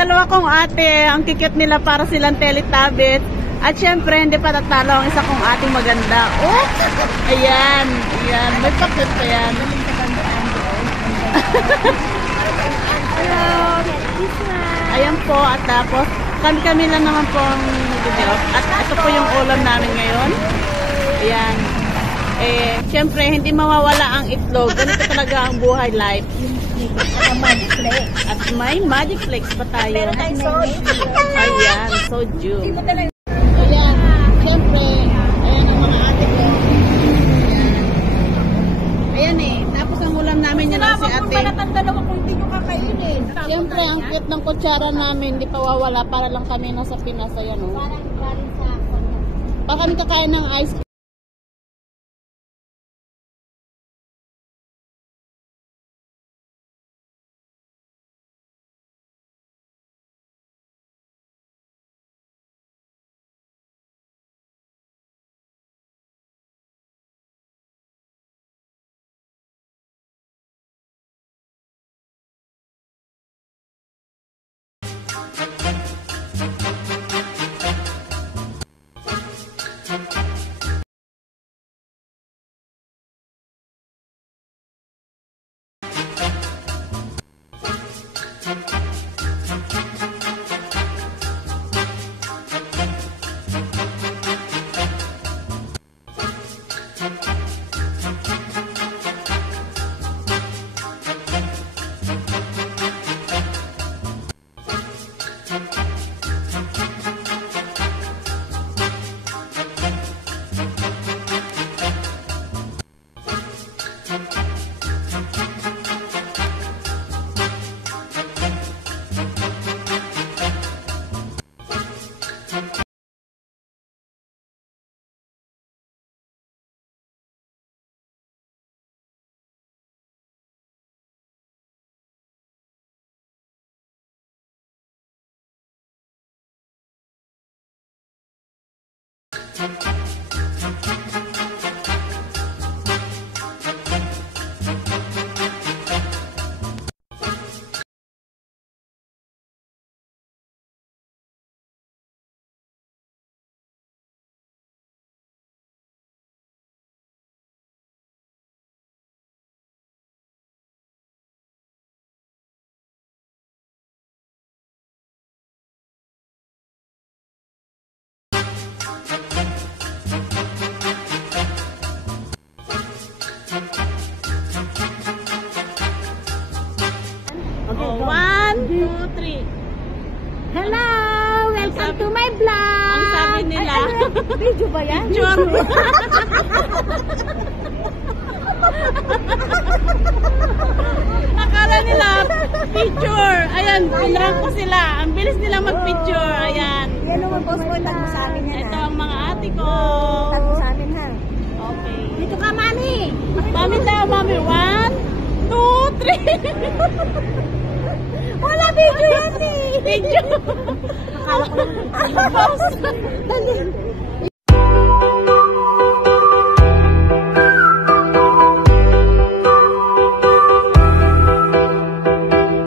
dalawa kong ate, ang kikit nila para silang Teletubbies. At syempre, hindi pa tatalo ang isa kong ating maganda. Oh! Ayan, ayan. May pakit pa yan. Hello! Ayan po, at tapos, kami lang naman po ang nag-job. At ito po yung ulam namin ngayon. Ayan. Syempre, hindi mawawala ang itlog. Ganito talaga ang buhay life. At may magic flakes pa tayo. Meron tayong soju. Ayan, soju. Ayan, syempre, ayan ang mga ate ko. Ayan tapos ang ulam namin yan si ate. Ang dalawa kung hindi nyo kakainin. Syempre, ang cute ng kutsara namin, hindi pa wawala para lang kami nasa Pinas. Ayan Parang galing sa Konya. para kami kakain ng ice cream. Okay, 1, 2, 3. Hello! Welcome to my vlog! Ang sabi nila. Video ba yan? Picture. Akala nila, picture. Ayan, pinrank ko sila. Ang bilis nilang mag-picture. Ayan. Yan naman, boss mo. Tag mo sa amin yan, Ito ha? ang mga ate ko. Tag mo sa amin, ha? Okay. Dito ka, mami! Mami tayo, mami. 1, 2, 3. Wala video yan, eh! Picture. Akala ko lang. Pause. Dali.